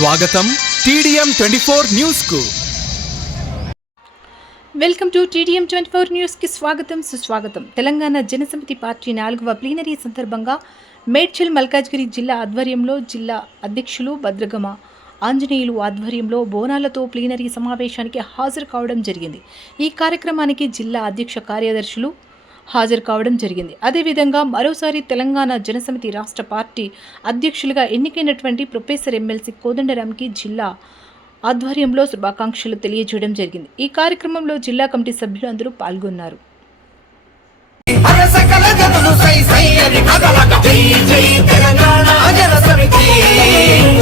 స్వాగతం TDM 24 news కు. Welcome to TDM 24 news కి స్వాగతం సుస్వాగతం. తెలంగాణ జనసమితి పార్టీ 4వ ప్లీనరీ సందర్భంగా మేడ్చల్ మల్కాజ్గిరి జిల్లా ఆధ్వర్యంలో జిల్లా అధ్యక్షులు భద్రగమ ఆంజనేయులు ఆధ్వర్యంలో బోనాలతో ప్లీనరీ సమావేశానికి హాజరు కావడం జరిగింది. ఈ కార్యక్రమానికి జిల్లా అధ్యక్ష కార్యదర్శులు హాజరు కావడం జరిగింది. అదేవిధంగా మరోసారి తెలంగాణ జనసమితి రాష్ట్ర పార్టీ అధ్యక్షులుగా ఎన్నికైనటువంటి ప్రొఫెసర్ ఎమ్మెల్సీ కోదండరాంకి జిల్లా ఆధ్వర్యంలో శుభాకాంక్షలు తెలియజేయడం జరిగింది. ఈ కార్యక్రమంలో జిల్లా కమిటీ సభ్యులు అందరూ పాల్గొన్నారు.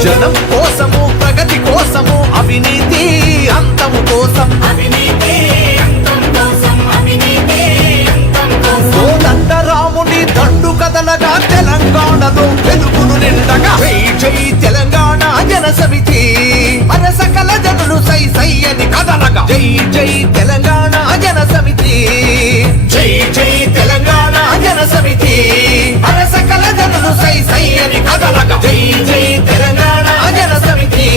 జనం కోసము ప్రగతి కోసము అవినీతి అంతము కోసం రాముని దండు కదలగా తెలంగాణలో వెలుగులు నిండగా జై తెలంగాణ జనసమితి మన సకల జనులు సై సై అని కదలగా జై జై తెలంగాణ జనసమితి జై జై తెలంగాణ జనసమితి మన సకల జనులు సై సై అని కదలగా జై జై తెలంగాణ జనసమితి.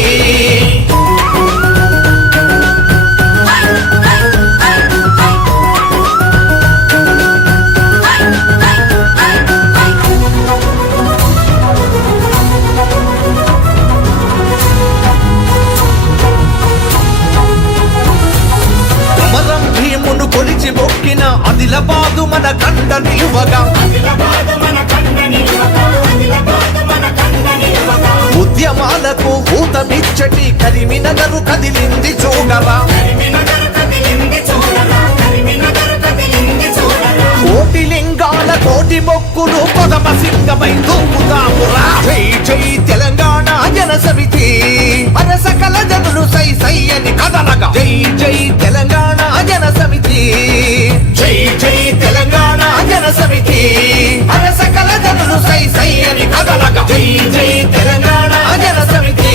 కొలిచి మొక్కిన ఆదిలాబాదు మన కండ నిలువగా ఉద్యమాలకు ఊతమిచ్చటి కరీంనగర్ కదిలింది చూడరా కోటి లింగాల కోటి మొక్కులు కొదమ సింగమై దూకుతామురా జై జై తెలంగాణ జనసమితి మన సకల జనులు సై సై అని కదలగా జై జై తెలంగాణ జనసమితి జై జై తెలంగాణ జనసమితి మన సకల జనులు సై సై అని కదలగా జై జై తెలంగాణ జనసమితి.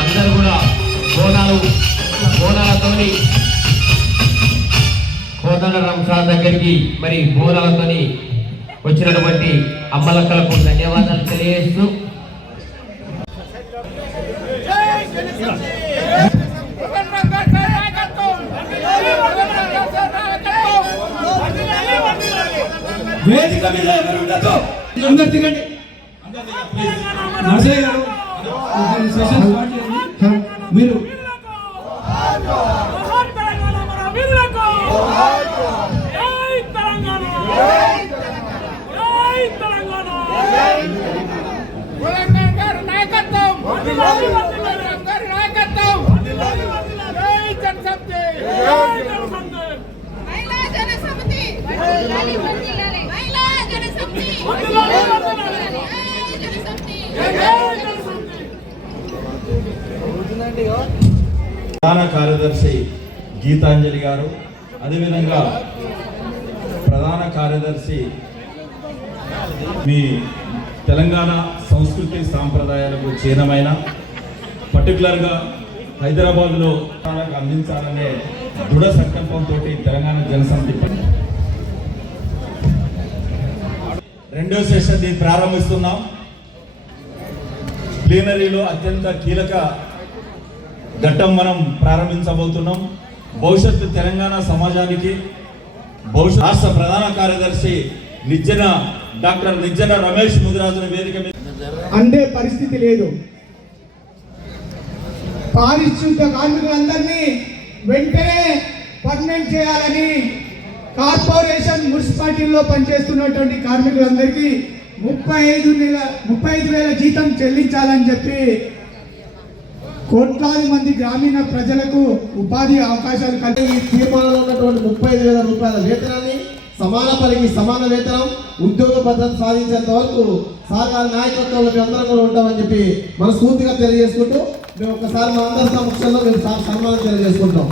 అందరూ కూడా బోనాలతోని కోదండరాం సార్ దగ్గరికి మరి బోనాలతోని వచ్చినటువంటి అమ్మలక్కలకు ధన్యవాదాలు తెలియజేస్తూ వేదిక మీద ఎవరు ఉండదు అందరు దిగండి నర్సయ్య గారు మీరు తెలంగాణ మహిళా జనసమితి మహిళా జనసమితి ప్రధాన కార్యదర్శి గీతాంజలి గారు, అదేవిధంగా ప్రధాన కార్యదర్శి మీ తెలంగాణ సంస్కృతి సాంప్రదాయాలకు చిహ్నమైన పర్టికులర్గా హైదరాబాద్లో అందించాలనే దృఢ సంకల్పంతో తెలంగాణ జనసమితి రెండో సెషన్ ప్రారంభిస్తున్నాం. ప్లీనరీలో అత్యంత కీలక ఘట్టం మనం ప్రారంభించబోతున్నాం. భవిష్యత్తు తెలంగాణ సమాజానికి రాష్ట్ర ప్రధాన కార్యదర్శి డాక్టర్ నిజ్జన రమేష్ ముదిరాజుల వేదిక మీద అందే పరిస్థితి లేదు. పారిశుద్ధ కార్మికులందరినీ వెంటనే పర్మనెంట్ చేయాలని కార్పొరేషన్ మున్సిపాలిటీల్లో పనిచేస్తున్నటువంటి కార్మికులందరికీ 35,000 జీతం చెల్లించాలని చెప్పి కోట్లాది మంది గ్రామీణ ప్రజలకు ఉపాధి అవకాశాలు కలిగి తీర్మానంలో ఉన్నటువంటి 35,000 రూపాయల వేతనాన్ని సమాన పనికి సమాన వేతనం, ఉద్యోగ భద్రత సాధించేంత వరకు సార్ నాయకత్వంలో మేము అందరం కూడా ఉంటామని చెప్పి మనస్ఫూర్తిగా తెలియజేసుకుంటూ మేము ఒకసారి మా అందరి సమక్షంలో మేము సన్మానం తెలియజేసుకుంటాం.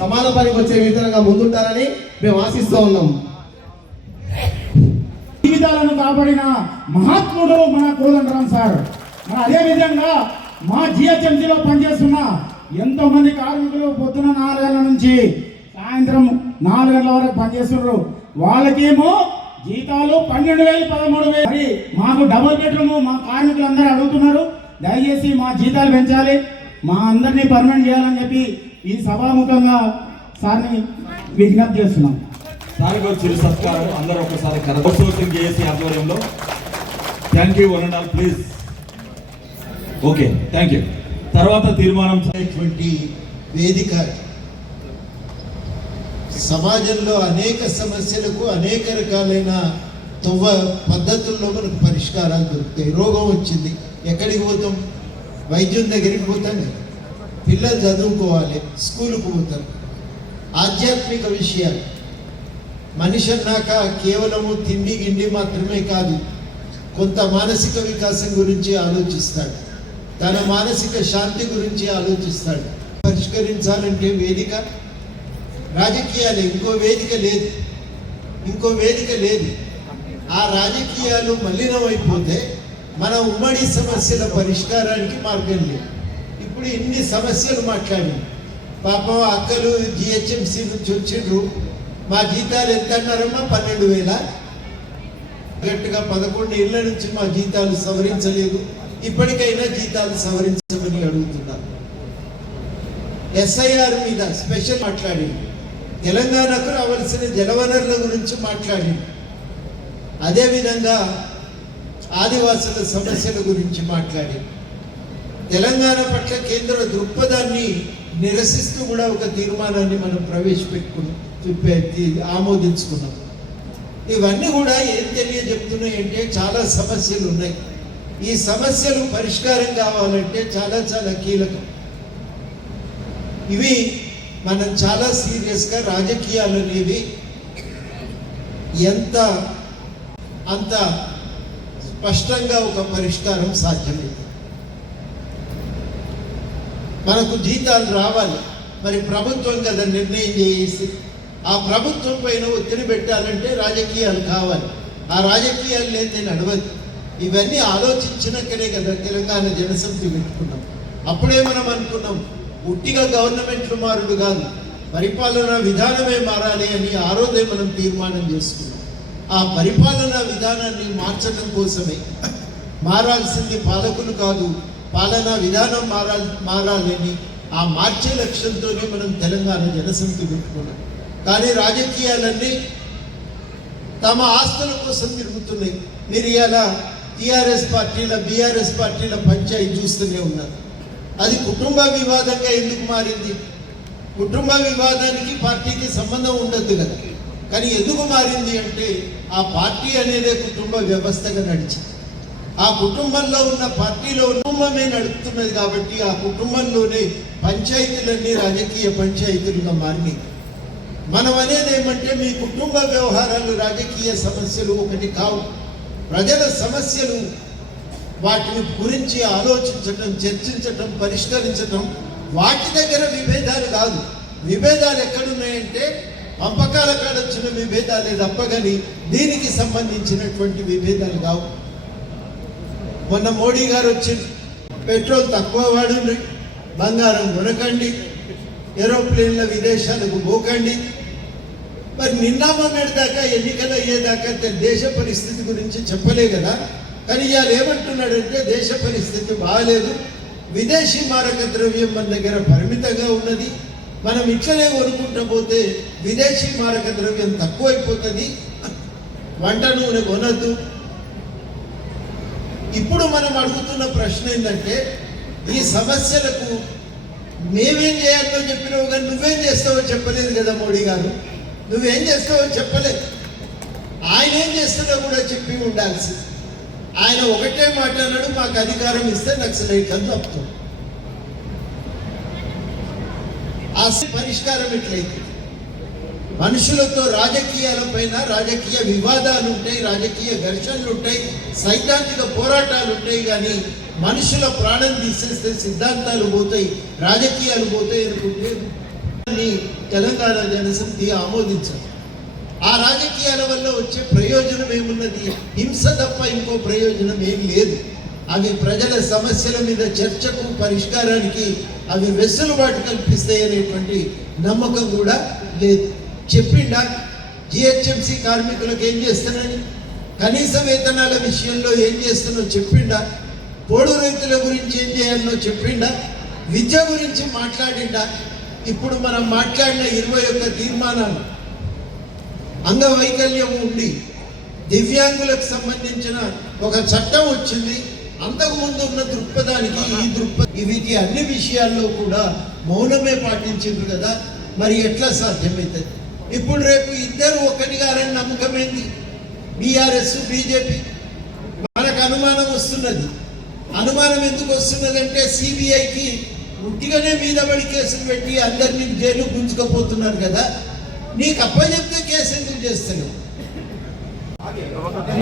సమాన పనికి వచ్చే విధంగా ముందుంటారని మేము ఆశిస్తూ ఉన్నాం. జీవితాలను కాపాడిన మహాత్ముడు మన కోదండరాం సార్. అదేవిధంగా మా జిహెచ్ఎంసీలో పనిచేస్తున్న ఎంతో మంది కార్మికులు పొద్దున 4 గంటల నుంచి సాయంత్రం 4 గంటల వరకు పనిచేస్తున్నారు. వాళ్ళకేమో జీతాలు 12,000 13,000. మరి మాకు డబుల్ బెడ్రూమ్ మా కార్మికులందరూ అడుగుతున్నారు. దయచేసి మా జీతాలు పెంచాలి, మా అందరినీ పర్మనెంట్ చేయాలని చెప్పి ఈ సభాముఖంగా సార్ని విజ్ఞప్తి చేస్తున్నాం. సార్కి చిరు సత్కారం అందరూ ఒకసారి అవుట్సోర్సింగ్ చేసి ఆధ్వర్యంలో. Thank you one and all please. Okay, thank you. తర్వాత తీర్మానం వేదిక సమాజంలో అనేక సమస్యలకు అనేక రకాలైన పద్ధతుల్లో మనకు పరిష్కారాలు దొరుకుతాయి. రోగం వచ్చింది, ఎక్కడికి పోతాం? వైద్యం దగ్గరికి పోతాం. పిల్లలు చదువుకోవాలి, స్కూలుకు పోతారు. ఆధ్యాత్మిక విషయాలు, మనిషి అన్నాక కేవలము తిండి గిండి మాత్రమే కాదు, కొంత మానసిక వికాసం గురించి ఆలోచిస్తాడు, తన మానసిక శాంతి గురించి ఆలోచిస్తాడు. పరిష్కరించాలంటే వేదిక రాజకీయాలు, ఇంకో వేదిక లేదు. ఆ రాజకీయాలు మలినమైపోతే మన ఉమ్మడి సమస్యల పరిష్కారానికి మార్గం లేదు. ఇప్పుడు ఇన్ని సమస్యలు మాట్లాడి పాపం అక్కలు జిహెచ్ఎంసీ నుంచి వచ్చిండ్రు. మా జీతాలు ఎంత అన్నారమ్మా? 12,000. గట్టిగా 11 ఏళ్ళ నుంచి మా జీతాలు సవరించలేదు, ఇప్పటికైనా జీతాలు సవరించమని అడుగుతున్నారు. ఎస్ఐఆర్ మీద స్పెషల్ మాట్లాడింది, తెలంగాణకు రావాల్సిన జలవనరుల గురించి మాట్లాడింది, అదేవిధంగా ఆదివాసుల సమస్యల గురించి మాట్లాడింది. తెలంగాణ పట్ల కేంద్ర దృక్పథాన్ని నిరసిస్తూ కూడా ఒక తీర్మానాన్ని మనం ఆమోదించుకున్నాం. ఇవన్నీ కూడా ఏం తెలియజెప్తున్నాయంటే చాలా సమస్యలు ఉన్నాయి. ఈ సమస్యలు పరిష్కారం కావాలంటే చాలా చాలా కీలకం. ఇవి మనం చాలా సీరియస్గా రాజకీయాలు అనేవి అంత స్పష్టంగా ఒక పరిష్కారం సాధ్యమైంది. మనకు జీతాలు రావాలి, మరి ప్రభుత్వం కదా నిర్ణయం చేసి ఆ ప్రభుత్వం పైన ఒత్తిడి పెట్టాలంటే రాజకీయాలు కావాలి. ఆ రాజకీయాలు లేని నడవదు. ఇవన్నీ ఆలోచించినాకనే కదా తెలంగాణ జనసమితి పెట్టుకున్నాం. అప్పుడే మనం అనుకున్నాం ఉట్టిగా గవర్నమెంట్లు మారుడు కాదు, పరిపాలనా విధానమే మారాలి అని ఆ రోజే మనం తీర్మానం చేసుకున్నాం. ఆ పరిపాలనా విధానాన్ని మార్చడం కోసమే, మారాల్సింది పాలకులు కాదు, పాలనా విధానం మారాలని ఆ మార్చే లక్ష్యంతోనే మనం తెలంగాణ జనసమితి పెట్టుకున్నాం. కానీ రాజకీయాలన్నీ తమ ఆస్తుల కోసం తిరుగుతున్నాయి. మీరు ఇలా టీఆర్ఎస్ పార్టీల బీఆర్ఎస్ పార్టీల పంచాయతీ చూస్తూనే ఉన్నారు. అది కుటుంబ వివాదంగా ఎందుకు మారింది? కుటుంబ వివాదానికి పార్టీకి సంబంధం ఉండద్దు కదా, కానీ ఎందుకు మారింది అంటే ఆ పార్టీ అనేదే కుటుంబ వ్యవస్థగా నడిచింది. ఆ కుటుంబంలో ఉన్న పార్టీలో కుటుంబమే నడుపుతున్నది కాబట్టి ఆ కుటుంబంలోనే పంచాయతీలన్నీ రాజకీయ పంచాయతీలుగా మారినాయి. మనం అనేది ఏమంటే మీ కుటుంబ వ్యవహారాలు రాజకీయ సమస్యలు ఒకటి కావు. ప్రజల సమస్యలు వాటిని గురించి ఆలోచించటం, చర్చించటం, పరిష్కరించటం, వాటి దగ్గర విభేదాలు కాదు. విభేదాలు ఎక్కడున్నాయంటే పంపకాల కాడ వచ్చిన విభేదాలే తప్ప కానీ దీనికి సంబంధించినటువంటి విభేదాలు కావు. మొన్న మోడీ గారు వచ్చి పెట్రోల్ తక్కువ వాడండి, బంగారం కొనకండి, ఏరోప్లేన్ల విదేశాలకు పోకండి. మరి నిన్న మొన్నటిదాకా ఎన్నికలు అయ్యేదాకా దేశ పరిస్థితి గురించి చెప్పలే కదా. కానీ ఇవాళ ఏమంటున్నాడంటే దేశ పరిస్థితి బాగాలేదు, విదేశీ మారక ద్రవ్యం మన దగ్గర పరిమితంగా ఉన్నది, మనం ఇట్లనే కొనుక్కుంటూ పోతే విదేశీ మారక ద్రవ్యం తక్కువైపోతుంది, వంట నూనె కొనద్దు. ఇప్పుడు మనం అడుగుతున్న ప్రశ్న ఏంటంటే ఈ సమస్యలకు మేమేం చేయాలో చెప్పినావు కానీ నువ్వేం చేస్తావో చెప్పలేదు కదా మోడీ గారు. నువ్వేం చేస్తావో చెప్పలేదు, ఆయన ఏం చేస్తాడో కూడా చెప్పి ఉండాల్సి. ఆయన ఒకటే మాట అన్నాడు, మాకు అధికారం ఇస్తే నక్సలైట్లను చెప్తాడు. ఆ పరిష్కారం ఎట్లయితే మనుషులతో రాజకీయాలపైన రాజకీయ వివాదాలు ఉంటాయి, రాజకీయ ఘర్షణలు ఉంటాయి, సైద్ధాంతిక పోరాటాలు ఉంటాయి. కానీ మనుషుల ప్రాణం తీసేస్తే సిద్ధాంతాలు పోతాయి, రాజకీయాలు పోతాయి అనుకుంటే తెలంగాణ జనసమితి ఆమోదించారు. ఆ రాజకీయాల వల్ల వచ్చే ప్రయోజనం ఏమున్నది? హింస తప్ప ఇంకో ప్రయోజనం ఏం లేదు. అవి ప్రజల సమస్యల మీద చర్చకు, పరిష్కారానికి అవి వెసులుబాటు కల్పిస్తాయి అనేటువంటి నమ్మకం కూడా లేదు. చెప్పిండా జిహెచ్ఎంసీ కార్మికులకు ఏం చేస్తానని, కనీస వేతనాల విషయంలో ఏం చేస్తానో చెప్పిండా, పోడు రైతుల గురించి ఏం చేయాలనో చెప్పిండా, విద్య గురించి మాట్లాడిండా. ఇప్పుడు మనం మాట్లాడిన 21 తీర్మానాలు అంగవైకల్యం ఉండి దివ్యాంగులకు సంబంధించిన ఒక చట్టం వచ్చింది. అంతకుముందు ఉన్న దృక్పథానికి ఈ వీటి అన్ని విషయాల్లో కూడా మౌనమే పాటించిండ్రు కదా. మరి ఎట్లా సాధ్యమవుతుంది? ఇప్పుడు రేపు ఇద్దరు ఒకటిగారని నమ్మకమైంది బీఆర్ఎస్ బీజేపీ. మనకు అనుమానం వస్తున్నది. అనుమానం ఎందుకు వస్తున్నదంటే సిబిఐకి ఉట్టిగానే మీద పడి కేసులు పెట్టి అందరినీ జైలు గుంజుకపోతున్నారు కదా. నీకు అప్పచెప్తే కేసు ఎందుకు చేస్తాను?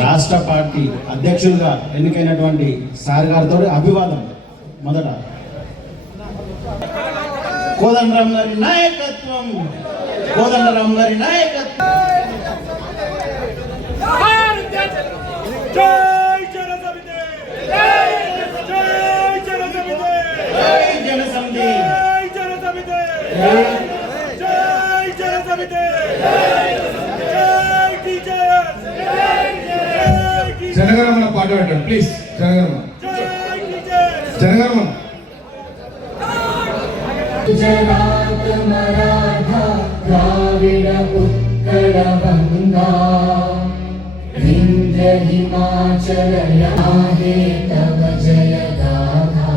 రాష్ట్ర పార్టీ అధ్యక్షులుగా ఎన్నికైనటువంటి సార్ గారితో అభివాదం. మొదట కోదండరామ్ గారి నాయకత్వం, కోదండరామ్ గారి నాయకత్వం. జనగణమన పాట పెట్టండి ప్లీజ్. జనగణమన మరాఠా ద్రావిడ ఉత్కళ బంగా వింధ్య హిమాచల యాహే తవ జయ గాథా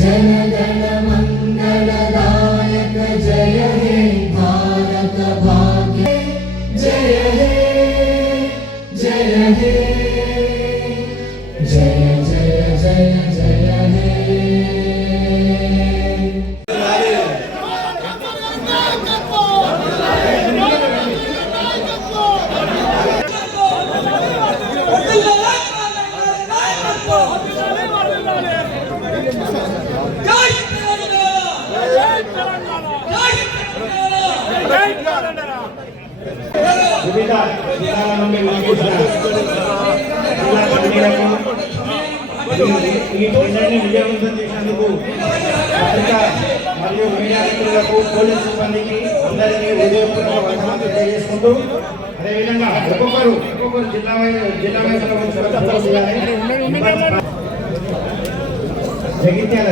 జనగణ మంగళదాయక జయ హే భారత భాగ్య జయ హే జయ హే జయ జయ జయ జయ హే. వివిధ జిల్లాల నుండి విచ్చేసిన జిల్లా కమిటీలకు ఈ టెండర్ని విజయవంతం చేసినందుకు పత్రిక మరియు మీడియా మిత్రులకు, పోలీసు సిబ్బందికి అందరినీ హృదయపూర్వక వందనాలు తెలియజేసుకుంటూ, అదేవిధంగా ఒక్కొక్కరు జిల్లా జగిత్యాల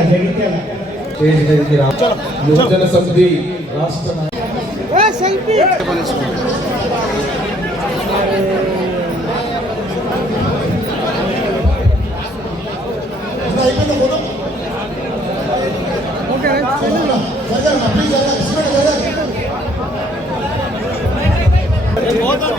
యువజన సమితి రాష్ట్ర ఓకే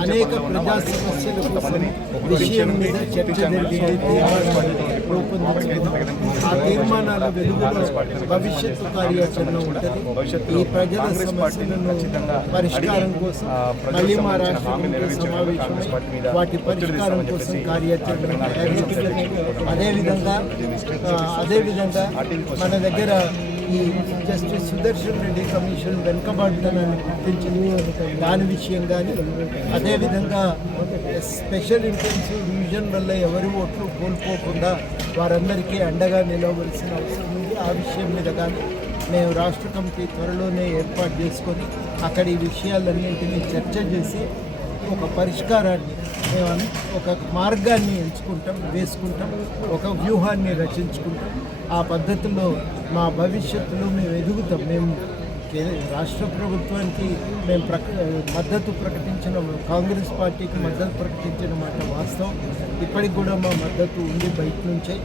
అనేక ప్రజా సమస్యల కోసం విషయం మీద చర్చ జరిగింది. ఆ తీర్మానాల వెలుగులో భవిష్యత్తు కార్యాచరణ ఉంటుంది. ఈ ప్రజల సమస్యలను పరిష్కారం కోసం మళ్ళీ మా రాష్ట్రంలో సమావేశమై వాటి పరిష్కారం కోసం కార్యాచరణ తయారు చేస్తుంది. అదేవిధంగా మన దగ్గర ఈ జస్టిస్ సుదర్శన్ రెడ్డి కమిషన్ వెనుకబాటుతనాన్ని గుర్తించింది. దాని విషయం కానీ అదేవిధంగా స్పెషల్ ఇంటెన్సివ్ రివిజన్ వల్ల ఎవరి ఓట్లు కోల్పోకుండా వారందరికీ అండగా నిలవలసిన అవసరం ఉంది. ఆ విషయం మీద కానీ మేము రాష్ట్ర కమిటీ త్వరలోనే ఏర్పాటు చేసుకొని అక్కడ ఈ విషయాలన్నింటినీ చర్చ చేసి ఒక పరిష్కారాన్ని మేము ఒక మార్గాన్ని వేసుకుంటాం, ఒక వ్యూహాన్ని రచించుకుంటాం. ఆ పద్ధతిలో మా భవిష్యత్తులో మేము ఎదుగుతాం. మేము రాష్ట్ర ప్రభుత్వానికి మేము మద్దతు ప్రకటించిన, కాంగ్రెస్ పార్టీకి మద్దతు ప్రకటించిన మాట వాస్తవం. ఇప్పటికి కూడా మా మద్దతు ఉంది బయట నుంచే.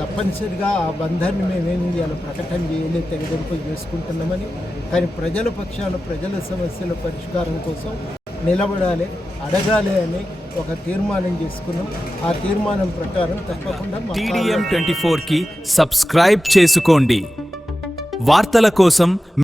తప్పనిసరిగా ఆ బంధాన్ని మేమేమి ఇలా ప్రకటన చేయలేదు, తెగదెంపులు చేసుకుంటున్నామని. కానీ ప్రజల పక్షాన ప్రజల సమస్యల పరిష్కారం కోసం నిలబడాలి, అడగాలి అని ఒక తీర్మానం చేసుకున్నాం. ఆ తీర్మానం ప్రకారం తప్పకుండా TDM 24 కి సబ్స్క్రైబ్ చేసుకోండి. వార్తల కోసం